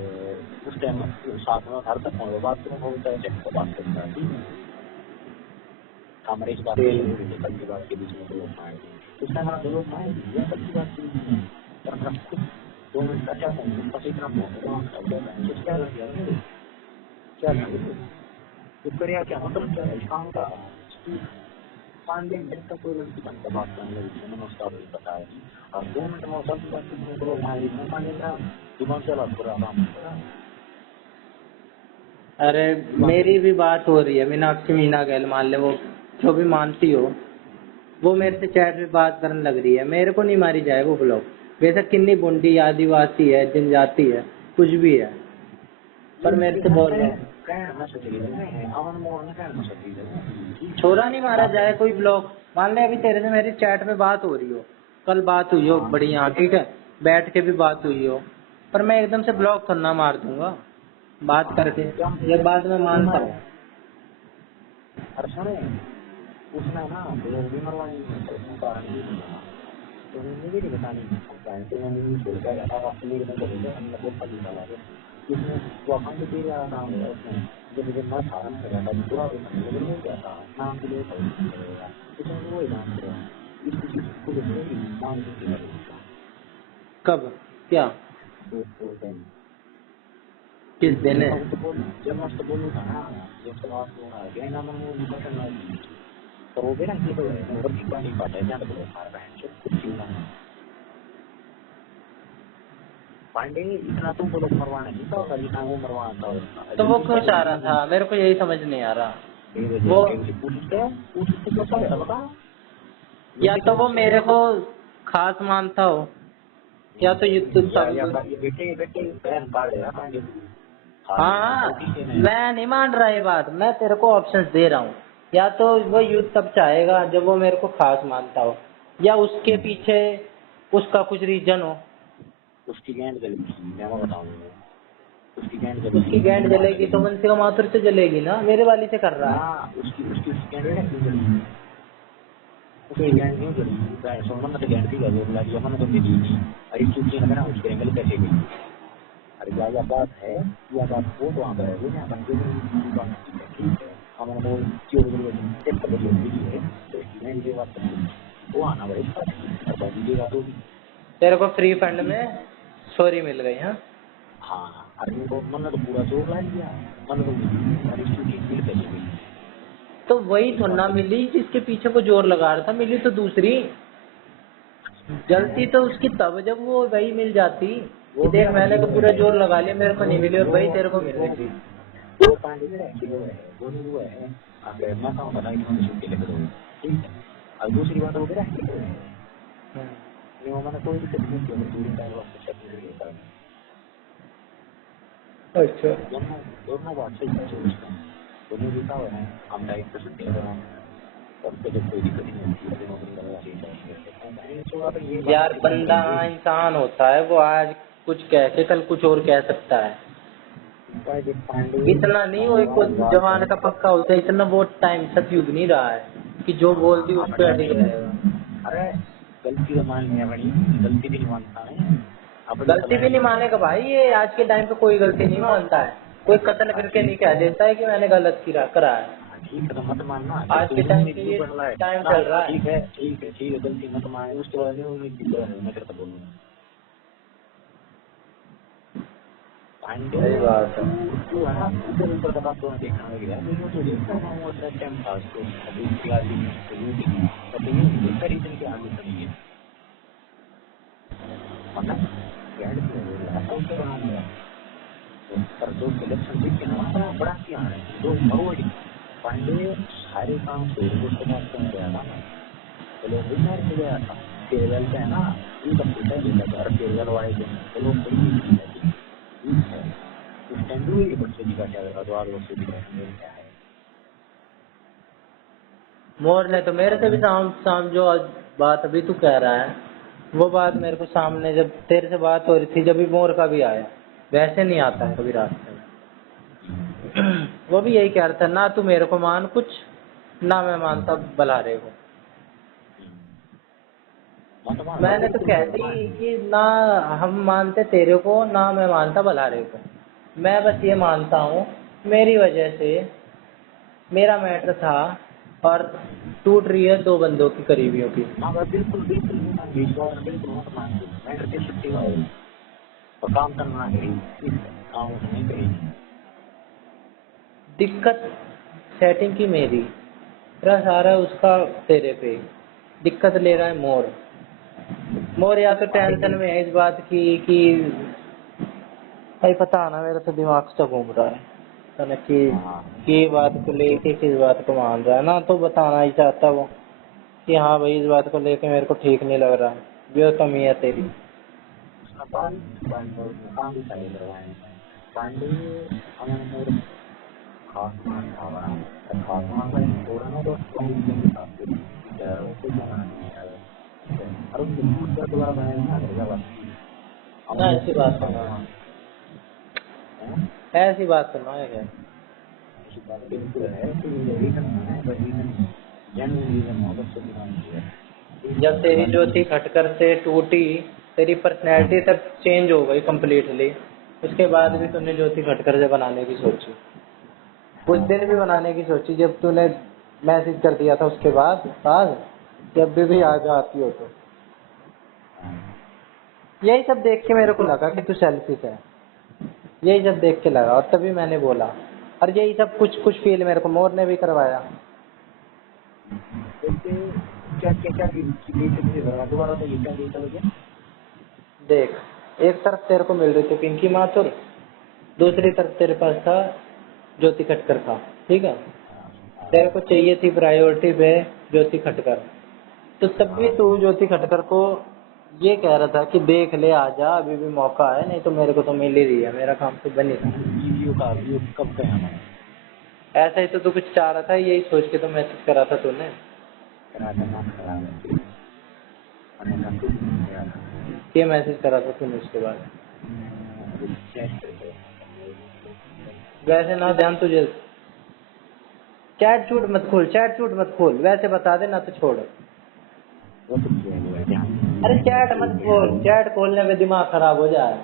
उस टाइम साथ में घर तक फोन बात करूँ होता है जब बात करता है ठीक है हमारे इस बात की बात के बीच में लोग मारे उस टाइम आप लोग मारे ये सब की बात की पर मैं खुद 2 मिनट अच्छा फोन बस इतना फोन क्या कर दिया क्या शुक्रिया क्या मतलब क्या है काम का 5 दिन तक कोई लड़की बनता बात करने लगी मैंने उसका भी बताया और 2 मिनट में सब बात करो भाई मैं मान लेता दिमाग चला पूरा काम करा। अरे मेरी भी बात हो रही है मीना गैल मान ले, वो जो भी मानती हो, वो मेरे से चैट पे बात करने लग रही है, मेरे को नहीं मारी जाए वो ब्लॉक, बेशक कितनी बुंडी आदिवासी है जनजाति है कुछ भी है, पर मेरे से बोल रहे हैं छोरा नहीं मारा जाए कोई ब्लॉक। मान ले अभी तेरे से मेरी चैट में बात हो रही हो, कल बात हुई हो बढ़िया ठीक है, बैठ के भी बात हुई हो, पर मैं एकदम से ब्लॉक करना मार दूंगा बात करके, ये बात मैं मानता हूँ। उसने ना लोग भी मरवाई कारण भी तो मुझे नहीं बतानी तो मैंने भी छोड़ दिया अपने हमने बहुत पति डाला है इसमें वो अपन को दे रहा था उसने जब मुझे मैं सारण कर रहा था पूरा लेकिन वो क्या था नाम के लिए करेगा इसमें वो ही नाम करेगा इस चीज को नाम नहीं कब क्या किस दिन है जब मैं उसको बोलूँ था ना जब सवाल हो रहा है नाम वो तो वो भी ना कि तो नहीं पाता है ज्यादा मार रहा है कुछ चिंता नहीं पांडे इतना तो वो लोग मरवाना नहीं था जितना वो मरवाना था। तो वो क्यों चाह रहा था मेरे को यही समझ नहीं आ रहा। वो या तो वो मेरे को खास मानता हो या तो युद्ध हाँ मैं नहीं मान रहा ये बात, मैं तेरे को ऑप्शंस दे रहा हूँ, या तो वो युद्ध तब चाहेगा जब वो मेरे को खास मानता हो या उसके पीछे उसका कुछ रीजन हो। उसकी गैंड जलेगी मैं बताऊंगा उसकी गैंड जलेगी तो वंशिका माथुर से जलेगी ना, मेरे वाली से कर रहा है। उसकी गैंड नहीं जलेगी सोना मत गैंड थी गई हमने तो मिली नहीं अरे चूंकि ना उसके एंगल कैसे गई अरे या बात है या बात वो तो वहाँ पर है वो यहाँ पर हमारा वो क्यों है वो आना पड़ेगा और बाकी बात होगी तेरे को फ्री फंड में सॉरी मिल गई। हाँ हाँ, अरे वो मैंने तो पूरा जोर ला लिया, मैंने तो अरे स्टूडेंट मिल पैसे मिली। तो वही तो ना मिली जिसके पीछे वो जोर लगा रहा था, मिली तो दूसरी। गलती तो उसकी तब जब वो वही मिल जाती कि देख मैंने तो पूरा जोर लगा लिया, मेरे को नहीं मिली और वही तेरे को मिल गई। वो पांडे मेरा किलो है, वो नहीं हुआ है। अगर मैं कहूँ बता कि मैंने छुट्टी लेकर दो, ठीक है। और दूसरी बात हो गया किलो है, ये वो मैंने कोई दिक्कत नहीं किया, पूरी टाइम वापस चेक नहीं किया। अच्छा दोनों दोनों बात सही है उसका, दोनों लिखा हुआ है, हम टाइप कर सकते हैं, और तो जब कोई दिक्कत नहीं होती है नौकरी करना चाहिए। यार, बंदा इंसान होता है, वो आज कुछ कह के कल कुछ और कह सकता है। इतना नहीं वो एक जवान का पक्का होता है, इतना वो टाइम तक युग नहीं रहा है कि जो बोल दी उस पर अडिग रहेगा। अरे गलती तो मान लिया बड़ी, गलती भी नहीं मानता है अपनी गलती भी नहीं मानेगा भाई, ये आज के टाइम पे कोई गलती नहीं मानता है। कोई कत्ल करके नहीं कह देता है कि मैंने गलत करा है। ठीक है तो मत मानना, आज के टाइम पे ये टाइम चल रहा है। ठीक है ठीक है ठीक है, गलती मत मान, उसके बाद मैं तेरे को बोलूंगा। सही बात है। तू है ना, इधर उधर का बात तो देखना लगे, मैं तो देखता हूँ वो टाइम था उसको अभी फिलहाल भी तो वो भी तो ये नहीं देखता रीजन के आगे नहीं है, मतलब यार तो क्या बना लिया पर जो सिलेक्शन देख के ना बड़ा क्या है जो फॉरवर्ड पांडे सारे काम से उसके बाद कौन गया था ना, चलो विनर से गया था, फेयरवेल पे है ना उनका पूछा गया था, और फेयरवेल वाले दिन चलो बड़ी ठीक है उस टाइम भी वही बच्चे का क्या था, द्वार बच्चे का क्या है। मोर ने तो मेरे से भी शाम शाम जो आज बात अभी तू कह रहा है, वो बात मेरे को सामने जब तेरे से बात हो रही थी, जब भी मोर का भी आया, वैसे नहीं आता है कभी रास्ते में। वो भी यही कह रहा था, ना तू मेरे को मान कुछ, ना मैं मानता बलारे को। मैंने तो कह दी कि ना हम मानते तेरे को, ना मैं मानता बलारे को। मैं बस ये मानता हूँ मेरी वजह से मेरा मैटर था और टूट रही है दो बंदों की, करीबियों की। बिल्कुल बिल्कुल विश्वास बिल्कुल मत मान दो, मैं करते छुट्टी और काम करना है, काम नहीं करेगी। दिक्कत सेटिंग की मेरी, मेरा सारा उसका तेरे पे। दिक्कत ले रहा है मोर। मोर या तो टेंशन में है इस बात की कि भाई पता ना, मेरा तो दिमाग से घूम रहा है पता कि बात को लेके किस बात को मान रहा है ना, तो बताना ही चाहता वो कि हाँ भाई इस बात को लेके मेरे को ठीक नहीं लग रहा, जो कमी है तेरी। पांडे हमारे खासमान खावा खासमान का पुराना तो कोई जाना नहीं है, और उसका दोबारा बनाया ना करेगा ना ऐसी बात तो ना, ऐसी बात तो ना है क्या। बिल्कुल है, रीजन है बट रीजन जेन्युइन रीजन होगा तो जब तेरी ज्योति खटकर से टूटी, तेरी पर्सनैलिटी तक चेंज हो गई कम्प्लीटली, उसके बाद भी तूने ज्योति खटकर से बनाने की सोची, कुछ दिन भी बनाने की सोची, जब तूने मैसेज कर दिया था उसके बाद जब भी आ जाती हो तो यही सब देख के मेरे को लगा कि तू सेल्फिश है, यही सब देख के लगा, और तभी मैंने बोला। और यही सब कुछ कुछ फील मेरे को मोर ने भी करवाया। क्या क्या क्या दोबारा तो ये क्या देखा देख, एक तरफ तेरे को मिल रही थी पिंकी माथुर, दूसरी तरफ तेरे पास था ज्योति खटकर था, ठीक है। तेरे को चाहिए थी प्रायोरिटी पे ज्योति खटकर, तो तब भी तू ज्योति खटकर को ये कह रहा था कि देख ले आजा, अभी भी मौका है, नहीं तो मेरे को तो मिल ही रही है, मेरा काम तो बन ही रहा वीडियो कब गया मैं है। ऐसा ही तो तू कुछ चाह रहा था, यही सोच के तो मैसेज करा था तूने। क्या मैसेज करा था तूने उसके बाद? वैसे ना ध्यान तुझे, चैट झूठ मत खोल, चैट झूठ मत खोल, वैसे बता दे ना तो छोड़। अरे चैट मत खोल, चैट खोलने में दिमाग खराब हो जाए।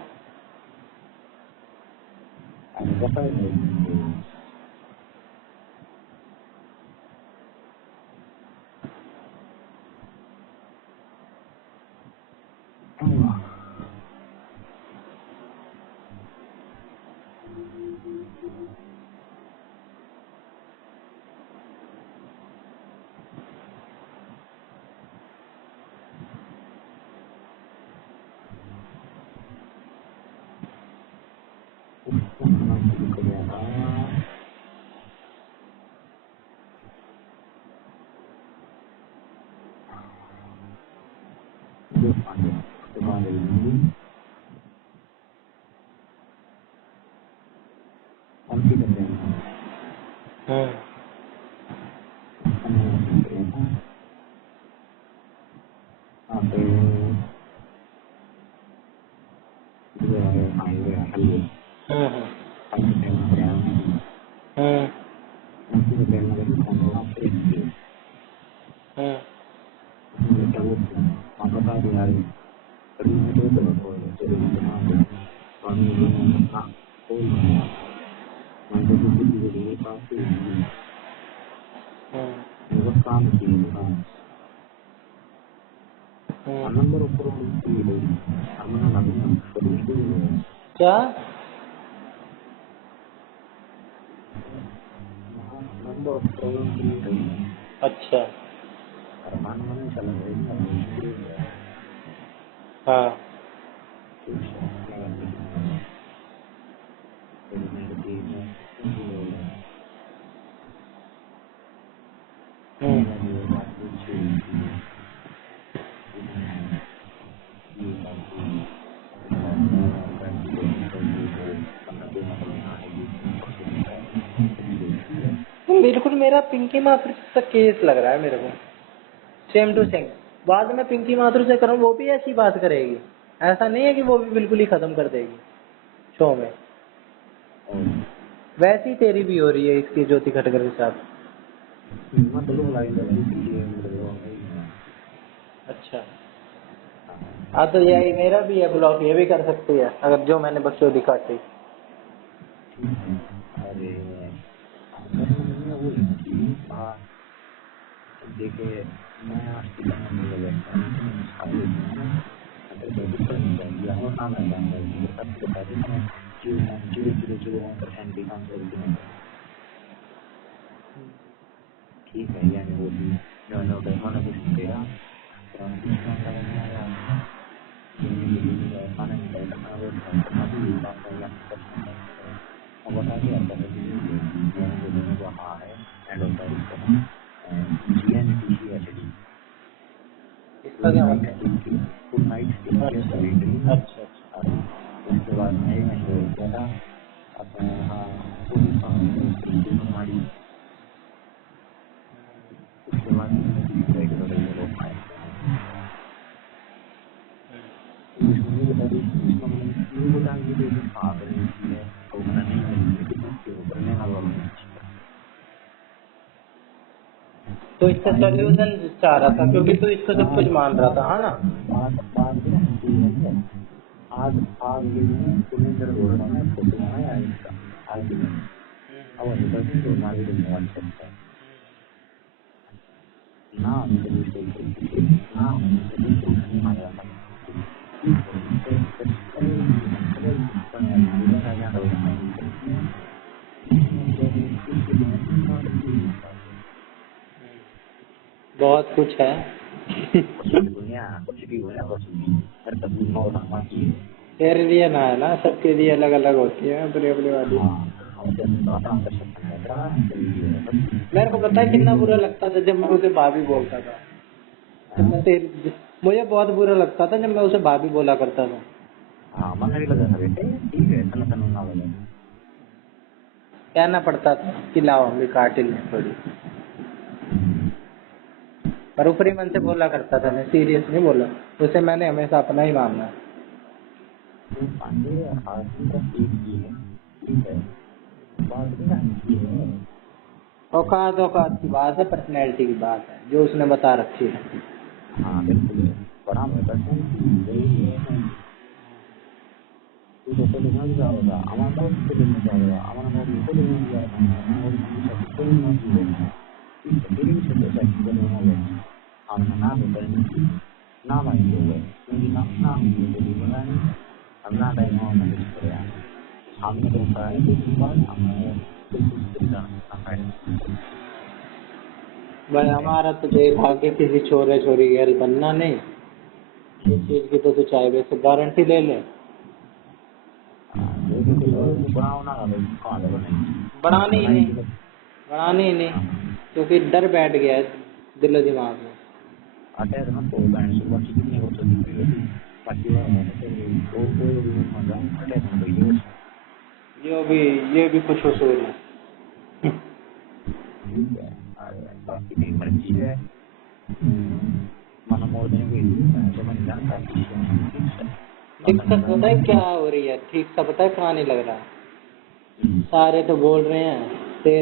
क्या? अच्छा। हाँ। बिल्कुल मेरा पिंकी माथुर से केस लग रहा है मेरे को, सेम टू सेम। बाद में पिंकी माथुर से करूँ वो भी ऐसी बात करेगी, ऐसा नहीं है कि वो भी बिल्कुल ही खत्म कर देगी शो में। वैसी तेरी भी हो रही है इसकी ज्योति खटकर के साथ। अच्छा। हाँ तो यही मेरा भी है ब्लॉक, ये भी कर सकती है अगर जो मैंने बक्सो दिखाती। इसका क्या मतलब? अच्छा तो इसका सोल्यूशन चाह रहा था क्योंकि तू इसको सब कुछ मान रहा था, है ना? बहुत कुछ है। तेरे लिए ना है ना, सबके लिए अलग अलग होती है अपनी अपनी वाली। मेरे को पता है कितना बुरा लगता था जब मैं उसे भाभी बोलता था। मुझे बहुत बुरा लगता था जब मैं उसे भाभी बोला करता था। कहना पड़ता था कि लाओ हम भी काट ही लें थोड़ी, पर ऊपरी मन से बोला करता था, मैं सीरियस नहीं बोला। उसे मैंने हमेशा अपना ही मानना। औकात औकात की बात है, पर्सनैलिटी की बात है जो उसने बता रखी है। हमने तो है दूसरी बात हमने भाई हमारा तो देख आगे किसी छोरे छोरी गर्ल बनना नहीं, इस चीज की तो तू चाहे वैसे गारंटी ले ले। बढ़ानी ही नहीं, बढ़ानी ही नहीं, क्योंकि डर बैठ गया है दिलो दिमाग में। ये भी कुछ उसूल है। दिक्कत पता है क्या हो रही है, ठीक सा पता है कहाँ नहीं लग रहा है। सारे तो बोल रहे हैं ते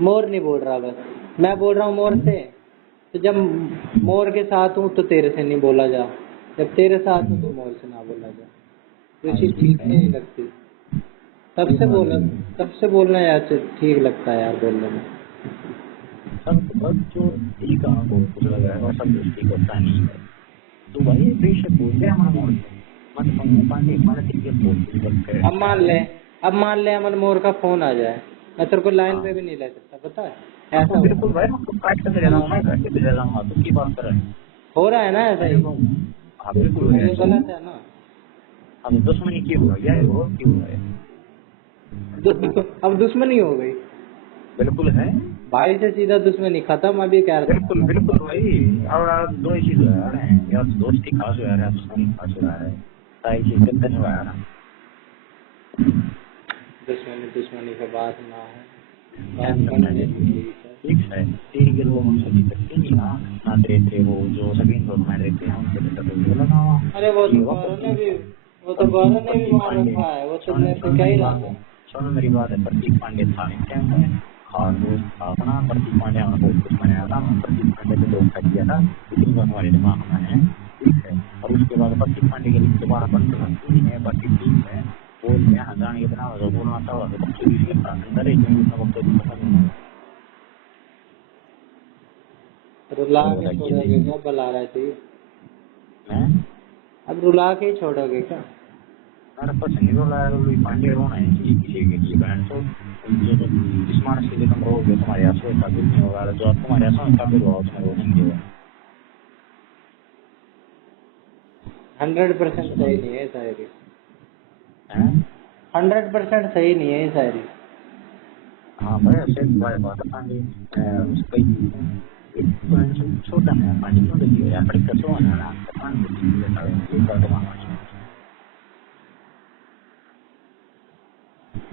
मोर नहीं बोल रहा, बस मैं बोल रहा हूँ मोर से। तो जब मोर के साथ हूँ तो तेरे से नहीं बोला जा, जब तेरे साथ हूँ तो मोर से ना बोला जा, तो चीज ठीक नहीं लगती। तब से बोलना यार ठीक लगता है यार बोलने में। जो ठीक है वो कुछ लग रहा है और सब कुछ ठीक होता नहीं है तो भाई बेशक बोलते हैं हमारा मोर अब मान ले अमन मोर का फोन आ जाए, मैं तेरे को लाइन पे भी नहीं ले सकता, पता है ऐसा। बिल्कुल भाई मतलब काट के ले मैं काट के ले जाऊंगा तो की बात कर रहे हैं, हो रहा है ना ऐसा ही। हाँ बिल्कुल गलत है ना। अब दुश्मनी क्यों हुआ यार, वो क्यों है अब दुश्मनी हो गई। बिल्कुल है भाई से सीधा दुश्मनी खत्म। अभी क्या बिल्कुल बिल्कुल भाई। और दो ही चीज हो रहा है यार, दोस्ती खास हो रहा है, दुश्मनी खास हो रहा है, सारी चीज गंदन हो रहा है। दुश्मनी का बात ना है, ठीक है तेरी के लोग हमसे नहीं सकते नहीं ना तेरे वो जो सभी लोग मैं रहते हैं उनसे तो लगा। अरे वो तो गौरव ने भी मार रखा है, वो तो मेरे से क्या ही रहा है। सुनो मेरी बात है, प्रतीक पांडे था क्या है खास दोस्त था अपना, प्रतीक पांडे हमारा बहुत कुछ बनाया था, प्रतीक पांडे को धोखा दिया था इतनी बार हमारे दिमाग में है, ठीक है। और उसके बाद प्रतीक पांडे के लिए दोबारा बनती है बाकी ठीक है बोल में हजार इतना बोलना था अंदर ही रुला के छोड़ोगे क्या, बुला रहा थी अब रुला के ही छोड़ोगे क्या? अरे कुछ नहीं रोला है, पांडे रोना है किसी के लिए बहन तो जिस मानस के लिए तुम रहोगे तुम्हारे यहाँ से कुछ नहीं होगा, जो आप तुम्हारे यहाँ से काफी रहो उसमें रो नहीं देगा। 100% सही नहीं है शायरी, 100% सही नहीं है शायरी। हाँ भाई ऐसे तुम्हारे बात है पांडे छोटा है पांडे क्यों देखिए यार बड़ी कसो है ना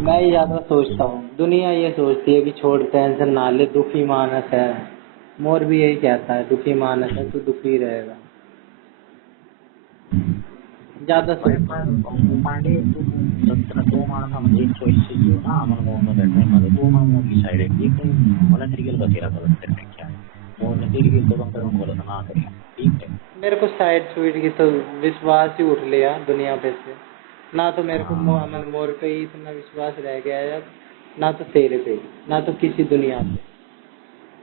मैं ज्यादा सोचता हूँ, दुनिया ये सोचती है कि छोड़ टेंशन ना ले, दुखी मानस है। मोर भी यही कहता है दुखी मानस है तो दुखी रहेगा। ज्यादा पांडे दो मानस एक चॉइस चाहिए ना अमन मोहन में बैठने वाले दो मानस की साइड है एक वाला तरीके का तेरा गलत करने क्या मोहन ने तरीके को कम करो गलत ना करें, ठीक है। मेरे को साइड स्वीट की तो विश्वास ही उठ लिया दुनिया पे से, ना तो मेरे को अमन मोर पे ही इतना विश्वास रह गया है, ना तो तेरे पे, ना तो किसी दुनिया पे,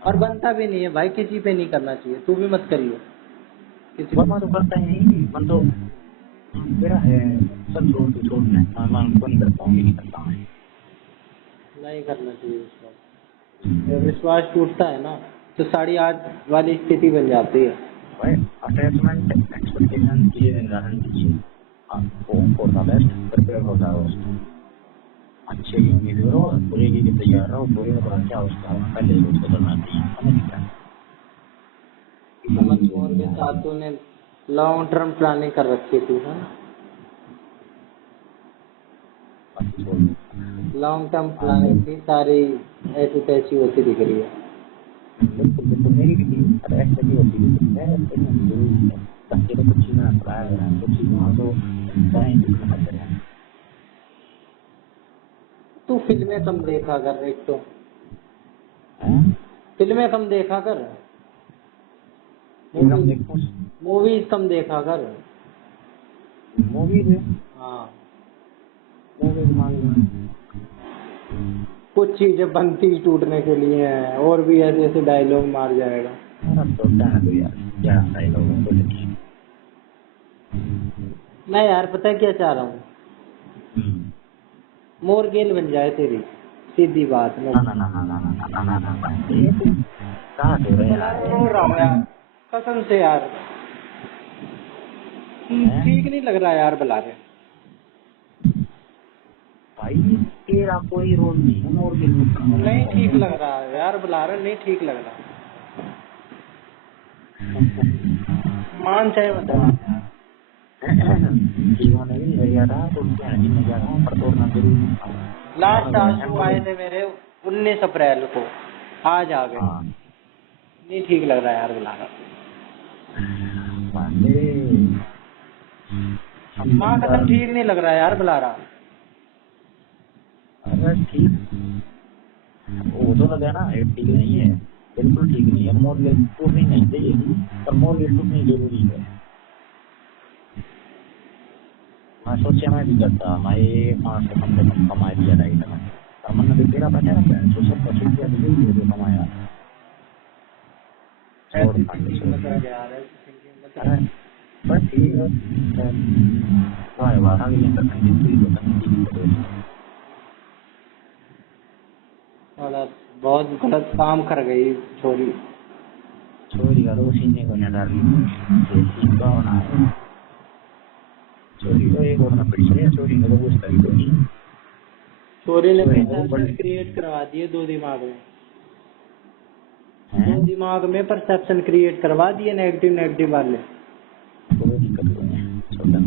और बनता भी नहीं है भाई, किसी पे नहीं करना चाहिए, तू भी मत करियो किसी को। तो करता है नहीं मन तो मेरा है सब छोड़ना है मैं उनको नहीं करता हूँ, नहीं करता हूँ, नहीं करना चाहिए विश्वास। जब विश्वास टूटता है ना तो सारी आज वाली स्थिति बन जाती है। भाई अटैचमेंट एक्सपेक्टेशन ये निर्धारण कीजिए आपको फॉर द बेस्ट प्रिपेयर हो जाओ, अच्छे की उम्मीद करो बुरे की तैयार रहो, बुरे का क्या उसका पहले उसको करना चाहिए, समझ गया। अमन मोहन के साथ तूने लॉन्ग टर्म प्लानिंग कर रखी थी ना, लॉन्ग टर्म प्लानिंग थी सारी, ऐसी तैसी होती दिख रही है। मेरी भी ऐसे भी होती है बच्चे को कुछ चीज़ें पढ़ाया गया है कुछ चीज़ों को तू फिल्में कम देखा कर, एक तो फिल्में कम देखा कर, मूवीज कम देखा कर। मूवीज हाँ कुछ चीजें बनती टूटने के लिए हैं, और भी ऐसे ऐसे डायलॉग मार जाएगा। मैं यार पता है क्या चाह रहा हूँ, मोरगेल बन जाए तेरी, सीधी बात। मैं ना ना ना ना ना ना ना ना ना ना, ये तुम कहाँ से हो रहे यार? रो रहा हूँ यार, कसम से यार, हैं? ठीक नहीं लग रहा यार बुला रहे। भाई तेरा कोई रोल नहीं है मोरगेल में। नहीं ठीक लग रहा है यार बुला रहे, नहीं ठीक लग रहा। मान चाहे बता। जीवन में भी गया था तो क्या नहीं मैं जा रहा हूँ पर तोड़ना जरूरी था। लास्ट आंसू आए थे मेरे 19 अप्रैल को, आज आ गए। हाँ नहीं ठीक लग रहा है यार बुला रहा। हाँ कसम ठीक नहीं लग रहा है यार बुला रहा। अरे ठीक वो तो लगा ना, ये ठीक नहीं है, बिल्कुल ठीक नहीं है। मोरगेल टूटनी नहीं चाहिए थी पर मोरगेल टूटनी जरूरी है। मैं सोचा मैं भी करता, मैं 5 से कम कमा दिया था इतना, पर मैंने भी तेरा बचा ना 125 रुपया तो यही है जो कमाया। छोड़ पानी अरे बस ठीक है। वाह वाह आगे लेकर बहुत गलत काम कर गई छोरी। छोरी का तो सीने को नहीं डाली सीखा होना है। छोरी को एक और ना पड़ी है, छोरी ने तो कुछ करी तो नहीं। छोरी ने परसेप्शन क्रिएट करवा दिए दो दिमाग में, दो दिमाग में परसेप्शन क्रिएट करवा दिए नेगेटिव नेगेटिव वाले। कोई दिक्कत नहीं है, छोटा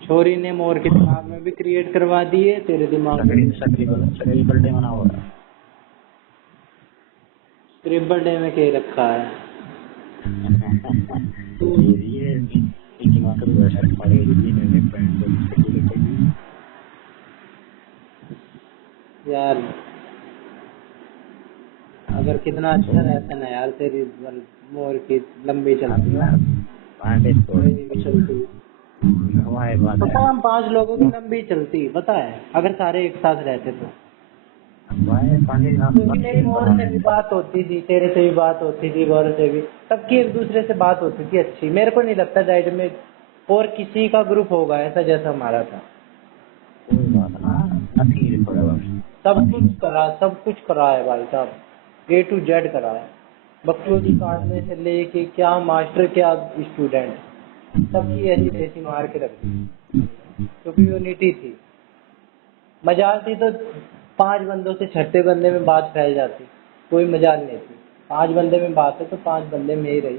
छोरी ने मोर के दिमाग में भी क्रिएट करवा दिए, तेरे दिमाग में। सकरी बर्थडे मना हो रहा है। ट्रिपल डे में क्या रखा है? ये दिमाग का तो शर्ट पड़ेगी नहीं पैंट यार अगर कितना अच्छा रहता ना यार, तेरी मोर की लंबी चलती है। पता हम 5 लोगों की लंबी चलती, पता है, अगर सारे एक साथ रहते तो। क्योंकि मेरी मोर से भी बात होती थी, तेरे से भी बात होती थी, गौरव से भी, सबकी एक दूसरे से बात होती थी अच्छी। मेरे को नहीं लगता डाइट में और किसी का ग्रुप होगा ऐसा जैसा हमारा था। सब कुछ करा है भाई साहब, A to Z करा है। बकचोदी काटने से लेके क्या मास्टर क्या स्टूडेंट, सबकी ऐसी तैसी मार के रख दी। क्योंकि यूनिटी थी, मजाल थी तो 5 बंदों से छठे बंदे में बात फैल जाती, कोई मजाल नहीं थी। 5 बंदे में बात है तो 5 बंदे में ही रही।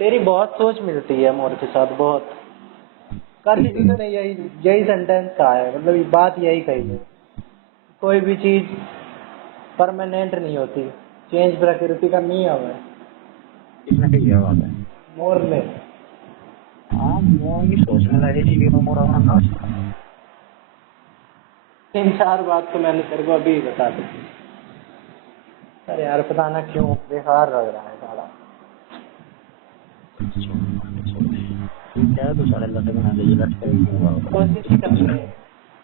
तेरी बहुत सोच मिलती है मोर के साथ, बहुत। कल भी मैंने यही सेंटेंस कहा है, मतलब ये बात यही कही है, कोई भी चीज परमानेंट नहीं होती, चेंज प्रकृति का नियम है। किसने कही है बात है? मोर ने। हाँ मोर की सोचने लगे जी कि मोर अपना 3-4 बात तो मैंने तेरे को अभी बता दी। अरे यार पता ना क्यों बेकार लग रहा है सारा। क्या तो सारे लड़के बना दे कोशिश ही कर रहे हैं,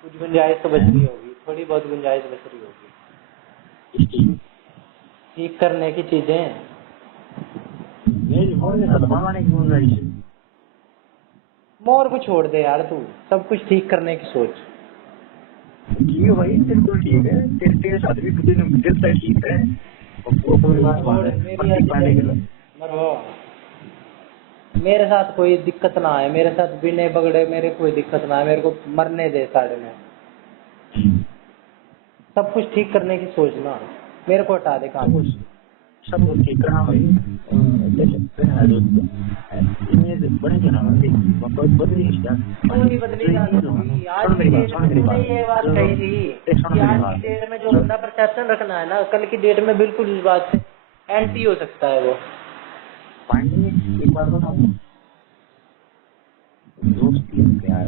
कुछ गुंजाइश तो बच रही होगी, थोड़ी बहुत गुंजाइश बच रही होगी ठीक करने की चीजें। मोर को छोड़ दे यार, तू सब कुछ ठीक करने की सोच। ठीक है भाई बिल्कुल ठीक है, तेरे साथ भी दिल ठीक है। मेरे साथ कोई दिक्कत ना आए, मेरे साथ बिना बगड़े मेरे कोई दिक्कत ना आए, मेरे को मरने दे साढ़े में। सब कुछ ठीक करने की सोचना, मेरे को हटा दे काम। सब कुछ ठीक करना भाई, बड़े जना बदली आज की डेट में ये बात कही थी कि आज की डेट में जो बंदा परसेप्शन रखना है ना, कल की डेट में बिल्कुल इस बात से एंटी हो सकता है वो। एक बार बताऊं, दोस्त प्यार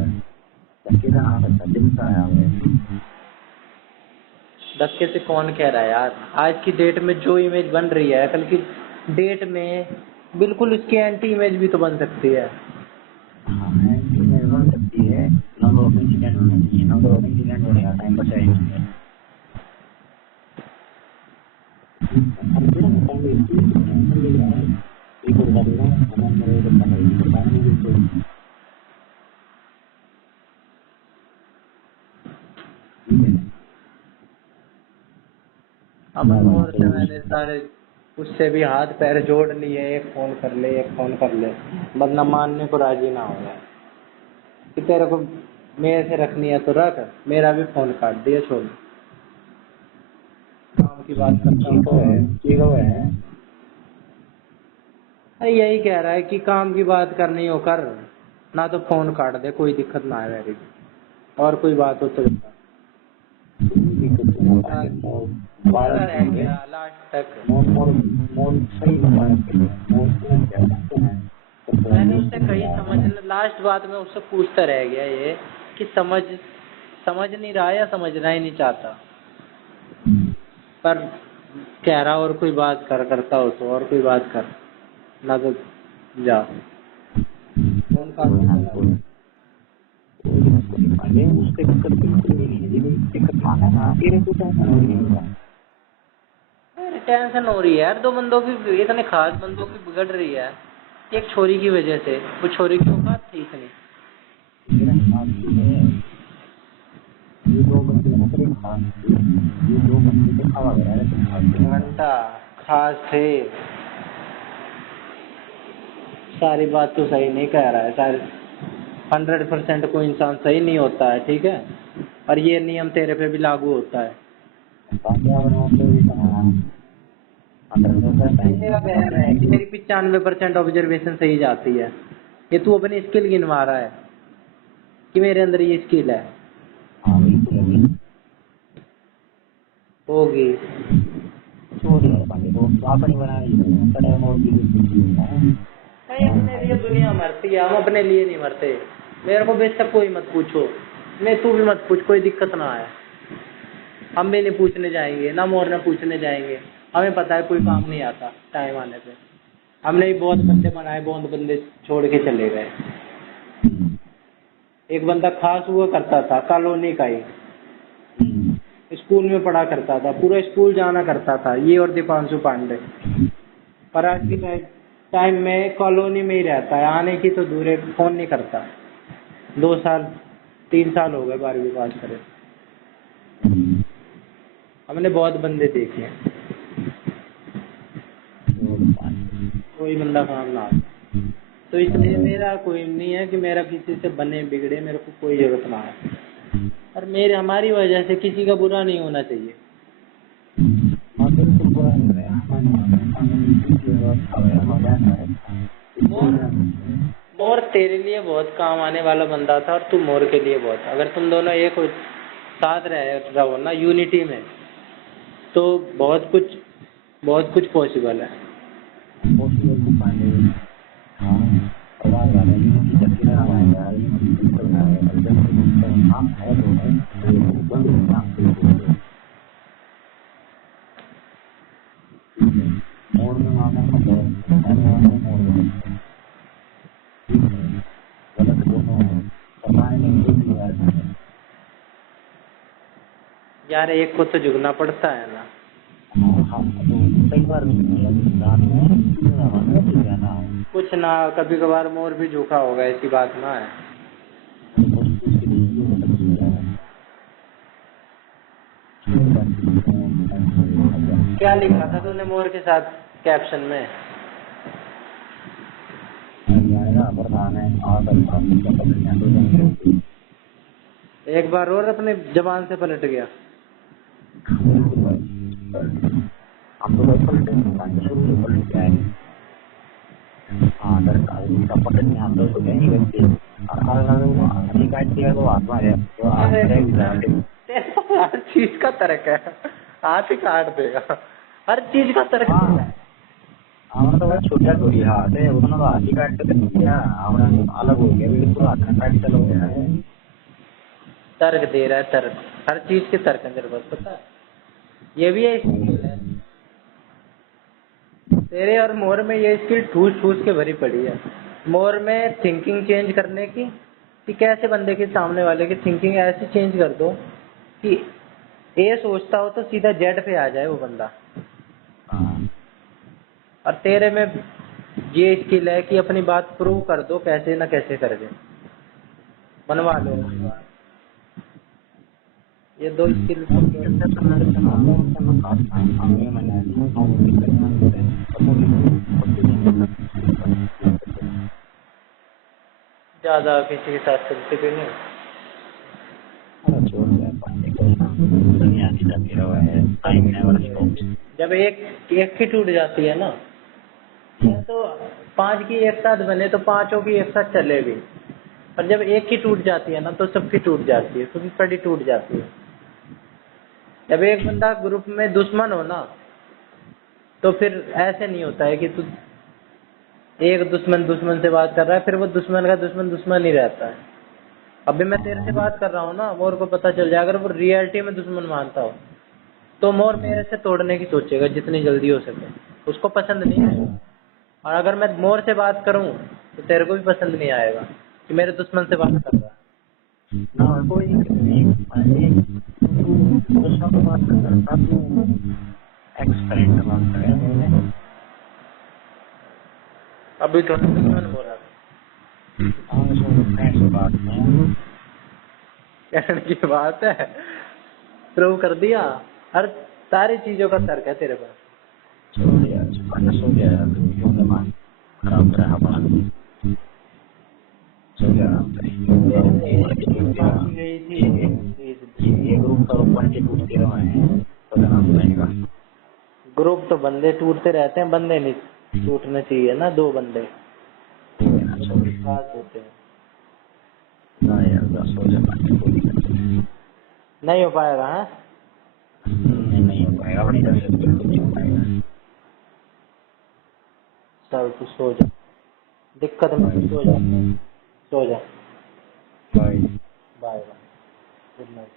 धक्के का नाम है, दिल का नाम है। धक्के से कौन कह रहा है यार, आज की डेट में जो इमेज बन रही है, कल की डेट में बिल्कुल उसकी एंटी इमेज भी तो बन सकती है। हाँ एंटी इमेज बन सकती है, नंबर ऑफ इंसिडेंट होना चाहिए, नंबर ऑफ इंसिडेंट होने का टाइम बचाएंगे। अमन मोर से मैंने सारे उससे भी हाथ पैर जोड़ लिए, एक फोन कर ले एक फोन कर ले, बंदा मानने को राजी ना हो रहा है कि तेरे को मेरे से रखनी है तो रख, मेरा भी फोन काट दिया, छोड़ काम की बात करता है। अरे यही कह रहा है कि काम की बात करनी हो कर, ना तो फोन काट दे, कोई दिक्कत ना है मेरी, और कोई बात हो तो लास्ट तक मैंने उससे कही समझ, लास्ट बात में उससे पूछता रह गया ये कि समझ नहीं रहा या समझना ही नहीं चाहता, पर कह रहा और कोई बात करता हो तो और कोई बात कर, ना तो जा फोन काट। टेंशन हो रही है यार, दो बंदों की, इतने खास बंदों की बिगड़ रही है एक छोरी की वजह से। वो छोरी की बात ठीक नहीं, घंटा खास थे, सारी बात तो सही नहीं कह रहा है, सारी 100% कोई इंसान सही नहीं होता है, ठीक है, और ये नियम तेरे पे भी लागू होता है। मेरी 95% ऑब्जर्वेशन सही जाती है, ये तू अपनी स्किल गिनवा रहा है कि मेरे अंदर ये स्किल है, होगी अपने लिए दुनिया मरती है, हम अपने लिए नहीं मरते। मेरे को बेशक कोई मत पूछो, मैं तू भी मत पूछ, कोई दिक्कत ना है, हम भी नहीं पूछने जाएंगे, ना मोर ने पूछने जाएंगे, हमें पता है कोई काम नहीं आता टाइम आने पे। हमने भी बहुत बंदे बनाए, बहुत बंदे छोड़ के चले गए। एक बंदा खास हुआ करता था कॉलोनी का ही, स्कूल में पढ़ा करता था, पूरा स्कूल जाना करता था, ये और दीपांशु पांडे, पर आज के टाइम में कॉलोनी में ही रहता है, आने की तो दूर है, फोन नहीं करता। 2 साल 3 साल हो गए 12वीं पास करे। हमने बहुत बंदे देखे, कोई बंदा काम ना आता, तो इसलिए मेरा कोई नहीं है कि मेरा किसी से बने बिगड़े, मेरे को कोई जरूरत ना है, और मेरे हमारी वजह से किसी का बुरा नहीं होना चाहिए। मोर तेरे लिए बहुत काम आने वाला बंदा था, और तू मोर के लिए बहुत, अगर तुम दोनों एक साथ रहो ना यूनिटी में, तो बहुत कुछ पॉसिबल है। यार एक को तो झुकना पड़ता है ना, कुछ ना, कभी कभार मोर भी झुका होगा, ऐसी बात ना है। क्या लिखा था तूने मोर के साथ कैप्शन में? एक बार और अपने जबान से पलट गया। हर चीज का तर्क है, हाथ ही काट देगा, हर चीज का तर्क है। छोटा अलग हो गया, तर्क दे रहा है, तर्क, हर चीज के तर्क है तेरे पास, पता है, ये भी है स्किल। तेरे और मोर में ये स्किल ठूस ठूस के भरी पड़ी है। मोर में थिंकिंग चेंज करने की, कि कैसे बंदे के सामने वाले की थिंकिंग ऐसी चेंज कर दो कि ए सोचता हो तो सीधा जेड पे आ जाए वो बंदा। और तेरे में ये स्किल है कि अपनी बात प्रूव कर दो कैसे ना कैसे करके, बनवा लो। ये दो स्किल ज्यादा किसी के साथ चलते भी नहीं। जब एक एक की टूट जाती है ना, तो 5 की एक साथ बने तो 5 की एक साथ चलेगी, और जब एक की टूट जाती है ना तो सबकी टूट जाती है, सबकी कड़ी टूट जाती है। जब एक बंदा ग्रुप में दुश्मन हो ना, तो फिर ऐसे नहीं होता है कि तू एक दुश्मन दुश्मन से बात कर रहा है, फिर वो दुश्मन का दुश्मन दुश्मन ही रहता है। अभी मैं तेरे से बात कर रहा हूँ ना, मोर को पता चल जाए अगर वो रियलिटी में दुश्मन मानता हो तो मोर मेरे से तोड़ने की सोचेगा जितनी जल्दी हो सके, उसको पसंद नहीं है। और अगर मैं मोर से बात करूं तो तेरे को भी पसंद नहीं आएगा कि मेरे दुश्मन से बात कर रहा है। कोई एक्सपेरिमेंट बात करें। अभी तो दुश्मन बोला कहने की बात है, प्रूव कर दिया। हर सारी चीजों का तर्क है तेरे पास। ग्रुप तो बंदे टूटते रहते हैं, बंदे नहीं टूटने चाहिए ना, 2 बंदे साथ होते हैं। नहीं हो पाएगा। हाँ नहीं हो पाएगा, अपनी तरफ से नहीं हो पाएगा। चल तू सो जा, दिक्कत में सो जा, सो जा। Bye bye bye, good night.